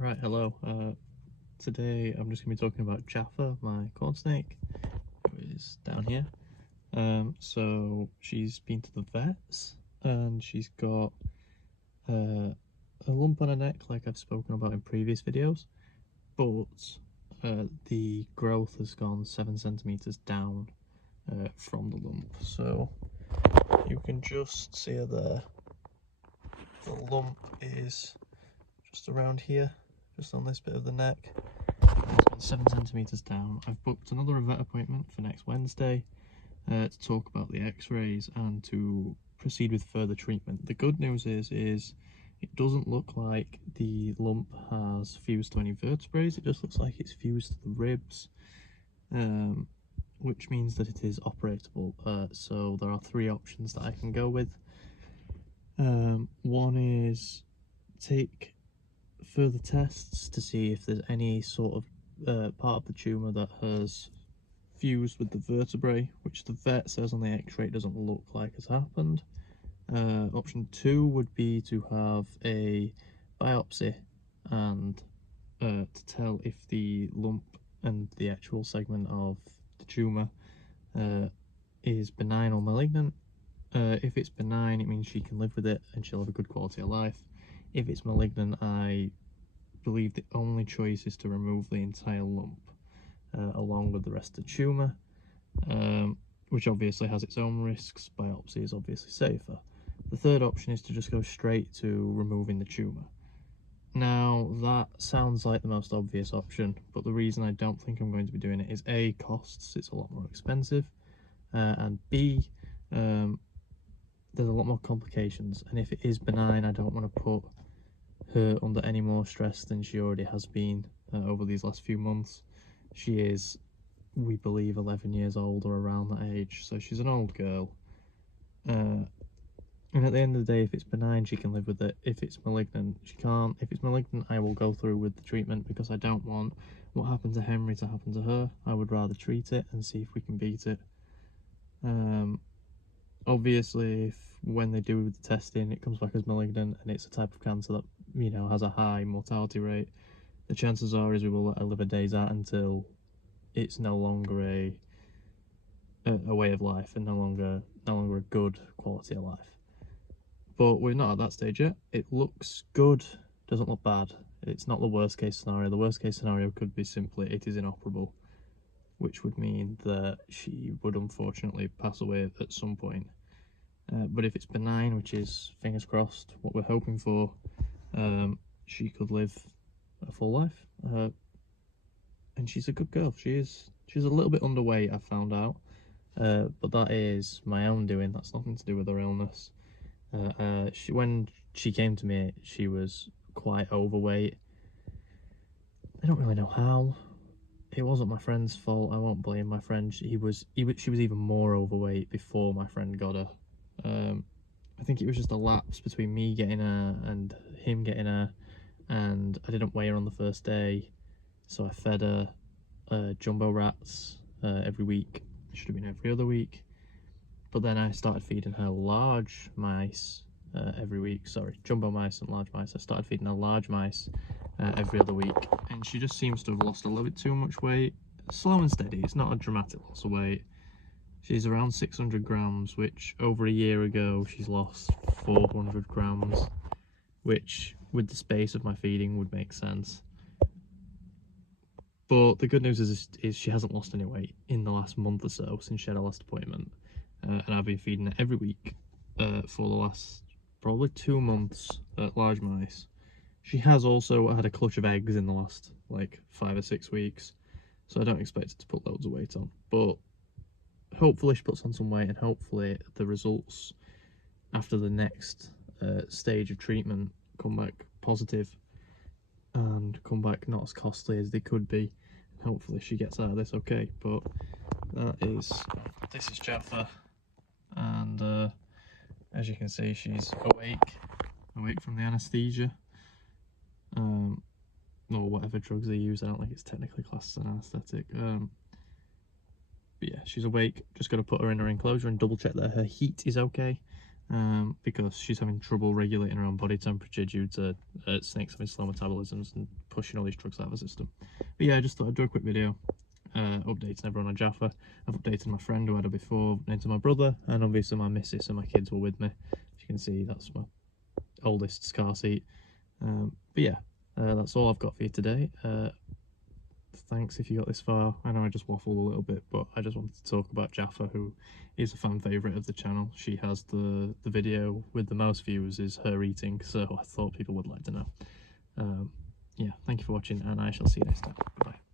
Right, hello. Today I'm just going to be talking about Jaffa, my corn snake, who is down here. So she's been to the vets and she's got a lump on her neck, like I've spoken about in previous videos, but the growth has gone 7 centimeters down from the lump. So you can just see her there. The lump is just around here, just on this bit of the neck. It's gone 7 centimeters down. I've booked another vet appointment for next Wednesday to talk about the x-rays and to proceed with further treatment. The good news is it doesn't look like the lump has fused to any vertebrae. It just looks like it's fused to the ribs, which means that it is operatable. So there are 3 options that I can go with. One is take further tests to see if there's any sort of part of the tumour that has fused with the vertebrae, which the vet says on the x-ray doesn't look like has happened. Option 2 would be to have a biopsy and to tell if the lump and the actual segment of the tumour is benign or malignant. If it's benign, it means she can live with it and she'll have a good quality of life. If it's malignant, I believe the only choice is to remove the entire lump along with the rest of the tumour, which obviously has its own risks. Biopsy is obviously safer. The third option is to just go straight to removing the tumour. Now that sounds like the most obvious option, but the reason I don't think I'm going to be doing it is A, costs, it's a lot more expensive, and B, there's a lot more complications, and if it is benign, I don't want to put her under any more stress than she already has been over these last few months. She is, we believe, 11 years old or around that age, so she's an old girl. And at the end of the day, if it's benign, she can live with it. If it's malignant, she can't. If it's malignant, I will go through with the treatment because I don't want what happened to Henry to happen to her. I would rather treat it and see if we can beat it. Obviously, if when they do the testing it comes back as malignant and it's a type of cancer that, you know, has a high mortality rate, the chances are is we will let her live her days out until it's no longer a way of life and no longer a good quality of life. But we're not at that stage yet. It looks good, doesn't look bad. It's not the worst case scenario. The worst case scenario could be simply it is inoperable, which would mean that she would unfortunately pass away at some point. But if it's benign, which is, fingers crossed, what we're hoping for, she could live a full life. And she's a good girl. She's a little bit underweight, I've found out, but that is my own doing. That's nothing to do with her illness. When she came to me, she was quite overweight. I don't really know how. It wasn't my friend's fault. I won't blame my friend. She was even more overweight before my friend got her. I think it was just a lapse between me getting her and him getting her, and I didn't weigh her on the first day, so I fed her jumbo rats every week. It should have been every other week. But then I started feeding her large mice every week. Sorry, jumbo mice and large mice. I started feeding her large mice every other week, and she just seems to have lost a little bit too much weight. Slow and steady, it's not a dramatic loss of weight. She's around 600 grams, which over a year ago she's lost 400 grams, which with the space of my feeding would make sense. But the good news is she hasn't lost any weight in the last month or so since she had her last appointment. And I've been feeding her every week for the last probably 2 months at large mice. She has also had a clutch of eggs in the last like 5 or 6 weeks, so I don't expect her to put loads of weight on, but hopefully she puts on some weight, and hopefully the results after the next stage of treatment come back positive and come back not as costly as they could be. Hopefully she gets out of this okay. But this is Jaffa, and as you can see, she's awake from the anaesthesia, or whatever drugs they use. I don't think it's technically classed as an anaesthetic. But yeah, she's awake. Just got to put her in her enclosure and double check that her heat is okay. because she's having trouble regulating her own body temperature due to snakes having slow metabolisms and pushing all these drugs out of her system. But yeah, I just thought I'd do a quick video updating everyone on Jaffa. I've updated my friend who had her before, named my brother, and obviously my missus and my kids were with me. As you can see, that's my oldest's car seat. But yeah, that's all I've got for you today. Thanks if you got this far. I know I just waffled a little bit, but I just wanted to talk about Jaffa, who is a fan favourite of the channel. She has the video with the most views is her eating, so I thought people would like to know. Yeah, thank you for watching, and I shall see you next time. Bye.